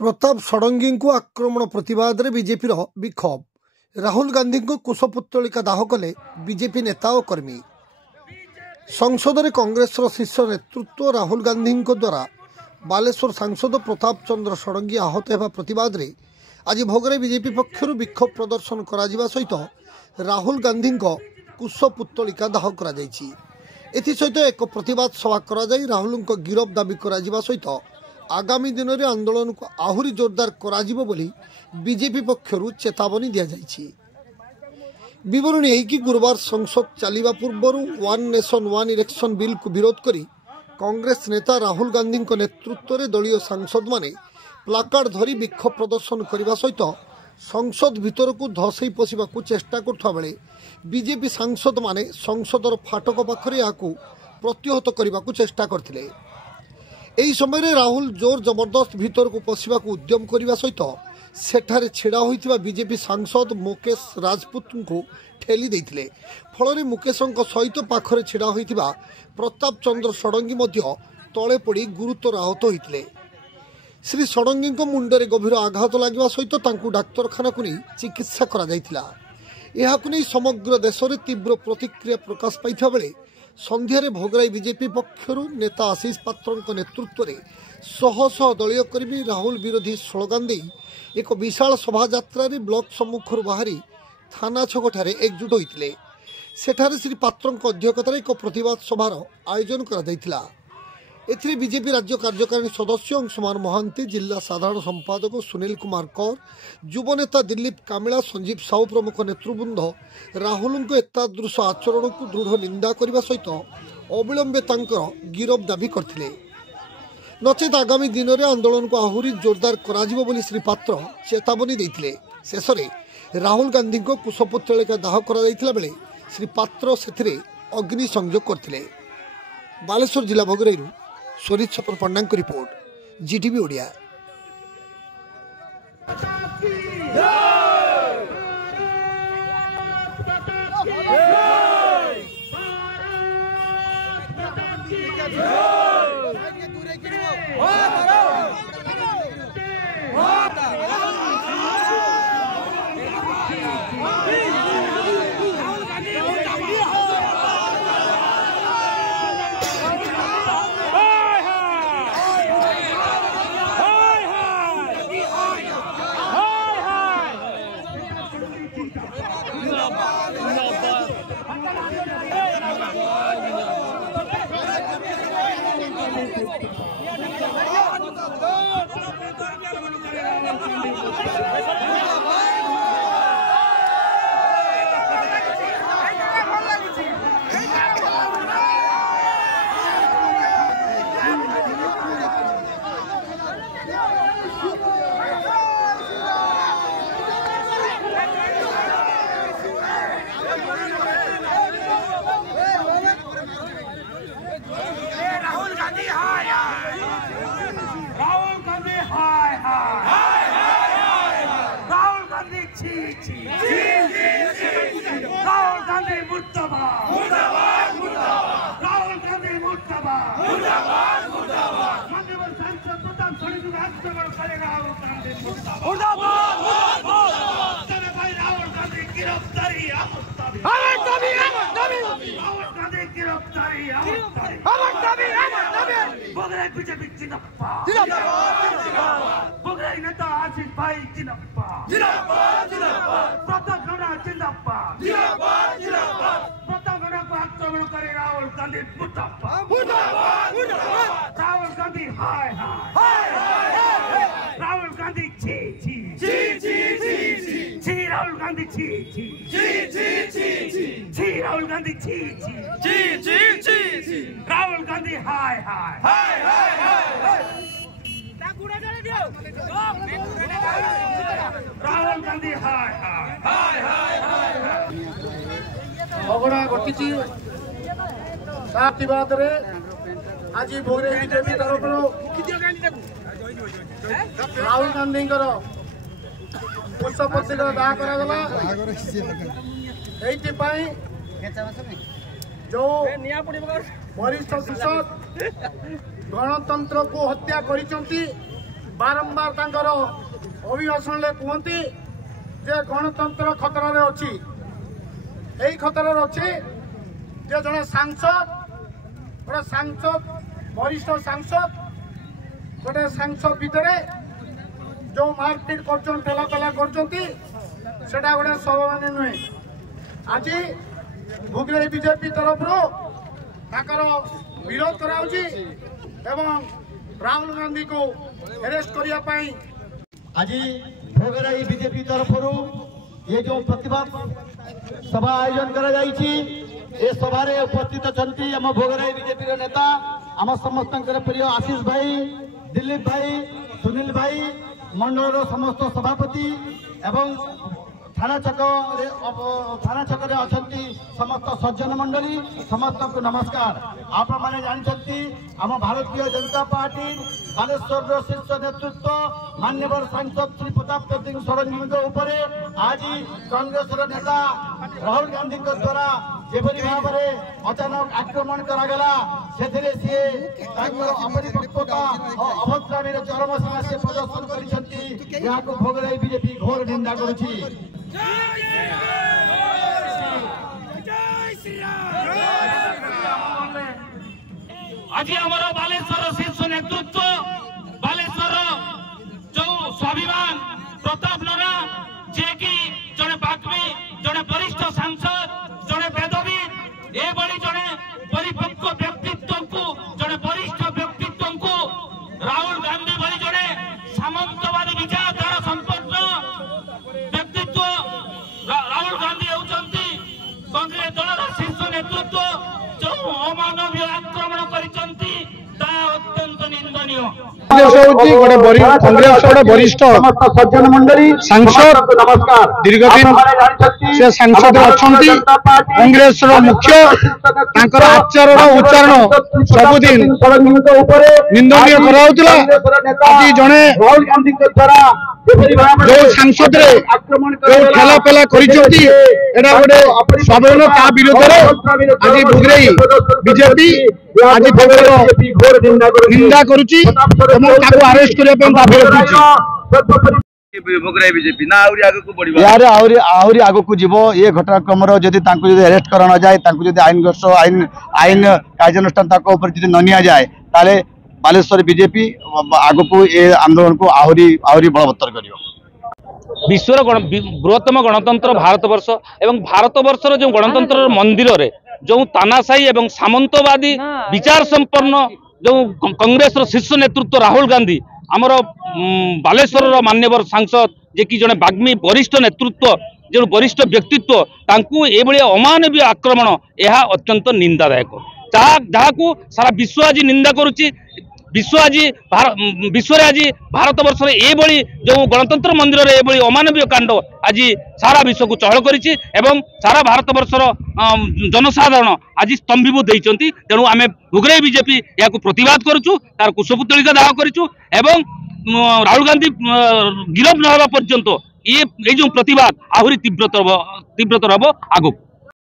प्रताप षडंगी को आक्रमण प्रतिवाद में बीजेपी विक्षोभ। राहुल गांधी को कुशपुत्तलिका दाह कले बीजेपी नेता और कर्मी। संसद में कांग्रेस शीर्ष नेतृत्व राहुल गांधी द्वारा बालेश्वर सांसद प्रताप चंद्र षडंगी आहत होगा प्रतिवाद में आज भोगरे बीजेपी पक्षर विक्षोभ प्रदर्शन करा सहित राहुल गांधी कुशपुत्तलिका दाह सहित एक प्रतिवाद सभा कर राहुल गिरफ दाबी करा सहित आगामी दिन में आंदोलन को आहुरी जोरदार करा बोली बीजेपी पक्षर चेतावनी दि जाइए। विवरणी है कि गुरुवार संसद चलवा पूर्व one nation one election bill को विरोध करी कांग्रेस नेता राहुल गांधी नेतृत्व में दलीय सांसद माने प्लाकार्ड धरी विक्षोभ प्रदर्शन करने सहित संसद भीतर को धसई पशिबा को चेष्टा करुवा बेले बीजेपी सांसद माने संसदर फाटक पाखरे या प्रतिहत करने को चेष्टा करथिले। एही समय राहुल जोर जबरदस्त भीतर को पशिबा को उद्यम करने सहित सेठारे छेड़ा होइतिबा बीजेपी सांसद मुकेश राजपूत को ठेली देइथिले। फल मुकेश सहित पाखरे छेड़ा होइतिबा प्रताप चंद्र षडंगी मध्य तले पड़ी गुरुतर आहत होइतिले। श्री षडंगी मुंडरे गभीर आघात लगे सहित डाक्तरखाना को नहीं चिकित्सा करा जायतिला। एहाकु नहीं समग्र देश में तीव्र प्रतिक्रिया प्रकाश पाइथा बेले संध्यारे भोगराई बीजेपी पक्षर नेता आशीष पात्र नेतृत्व में शह शह दलीय कर्मी राहुल विरोधी स्लोगान दे एक विशाल शोभा यात्रा ब्लॉक सम्मुखर बाहरी थाना छकठारे एकजुट होते। सेठारे श्री पात्र अध्यक्षतार एक प्रतिवाद सभार आयोजन करा। एथिरे बीजेपी राज्य कार्यकारिणी सदस्य अंशुमान महांती, जिला साधारण संपादक सुनील कुमार कौर, युव नेता दिलीप कामिला, संजीव साहू प्रमुख नेतृवृंद राहुल एतादृश आचरण को दृढ़ निंदा करने सहित अविलंबे गिरफ दाबी करथिले। नचेत आगामी दिन में आंदोलन को आहुरी जोरदार कराजिबो बोली श्री पात्र चेतावनी देथिले। शेष में राहुल गांधी को कुशपुत्तलिका दाह करा जायतिला बेले श्री पात्र सेथिरे अग्नि संयोग करथिले। बालेश्वर जिला भोगराईरू स्वरित छत्र पंडा की रिपोर्ट, जीटीवी ओडिया। राहुल गांधी हाय हाय हाय हाय हाय राहुल गांधी हाय हाय हाय हाय झगड़ा घटी प्रतिवाद आज भोरे बीजेपी तरफ राहुल गांधी पुष्पपत्रिका दाह करागला जो वरिष्ठ सांसद गणतंत्र को हत्या करिसंती बारंबार तांकर अभिभाषण कहते जे गणतंत्र खतरा अच्छी यही खतरा अच्छी जे जड़े सांसद गोटे सांसद वरिष्ठ सांसद गोटे सांसद भितर जो मारपीट कर ठेलापेला करटा गोटे स्वाभाविक नुहे आज भुगरे बीजेपी तरफ विरोध कराउची एवं राहुल गांधी को अरेस्ट करने आज भोगराई बीजेपी तरफ ये जो प्रतिवाद सभा आयोजन कर सभा उपस्थित अच्छा आम भोगराई बीजेपी नेता आम समस्त प्रिय आशीष भाई दिलीप भाई सुनील भाई मंडल समस्त सभापति एवं थाना छक अच्छा समस्त सज्जन मंडली समस्त को नमस्कार। आप मैंने जानते आम भारतीय जनता पार्टी बालेश्वर शीर्ष नेतृत्व मान्यवर सांसद श्री प्रताप सिंह षडंगी आज कांग्रेस नेता राहुल गांधी द्वारा जेपरी भाव में अचानक आक्रमण करागला से अपरिपक्वता और अभद्रामी चरम सीमा से प्रदर्शन कर भोगराई बीजेपी घोर निंदा करुछि। आज आमर बालेश्वर शीर्ष नेतृत्व बालेश्वर जो स्वाभिमान प्रताप नारा जे कि जड़े बाग्मी जड़े वरिष्ठ सांसद जड़े वेदविद ये जड़े परिपक्व व्यक्तित्व को जड़े वरिष्ठ व्यक्तित्व को राहुल गांधी भली जड़े सामंतवादी विचारधारा संपन्न व्यक्तित्व राहुल गांधी होती कांग्रेस दलर शीर्ष नेतृत्व जो अमानवीय आक्रमण करते अत्यंत निंदनीय। वरिष्ठ सज्जन मंडली सांसद नमस्कार दीर्घदिन से सांसद अच्छा कांग्रेस मुख्य आचरण उच्चारण सबुदिन निंदनीय कराउतला आज जड़े राहुल गांधी द्वारा जो सांसद ठेलापेला गोटे स्वाभिमान ता विरोध आज भोगराई बीजेपी आज निंदा करुच्ची अरेस्ट भोगराई बीजेपी ना यार आहरी आग को जीव ये घटनाक्रम जदि अरेस्ट करा जाए आईन आईन कार्यानुष्ठान न निया जाए ताले बालेश्वर बीजेपी आग को ये आंदोलन को आहरी बलवत्तर कर विश्वर बृहत्तम गणतंत्र भारतवर्ष एवं भारतवर्षर जो गणतंत्र मंदिर रे जो तानाशाही एवं सामंतवादी विचार संपन्न जो कांग्रेस शीर्ष नेतृत्व राहुल गांधी आमर बालेश्वर मान्यवर सांसद जे कि जड़े बाग्मी वरिष्ठ नेतृत्व जो वरिष्ठ व्यक्तित्व तांकु एभली अमानवीय आक्रमण यह अत्यंत निंदादायक जहाँ को सारा विश्व आज निंदा करुच्ची विश्व आज भारत वर्ष ये जो गणतंत्र मंदिर रे ये अमानवीय कांड आज सारा विश्व को चहल करिछि एवं सारा भारत वर्षर जनसाधारण आज स्तंभीभूत होती तेणु आम भोगराई बीजेपी या प्रतिवाद करुचु तार कुशपुतलिका दाह करिचु एवं राहुल गांधी गिरफ न होगा पर्यंत ये जो प्रतिवाद आहरी तीव्रतर हम आगक।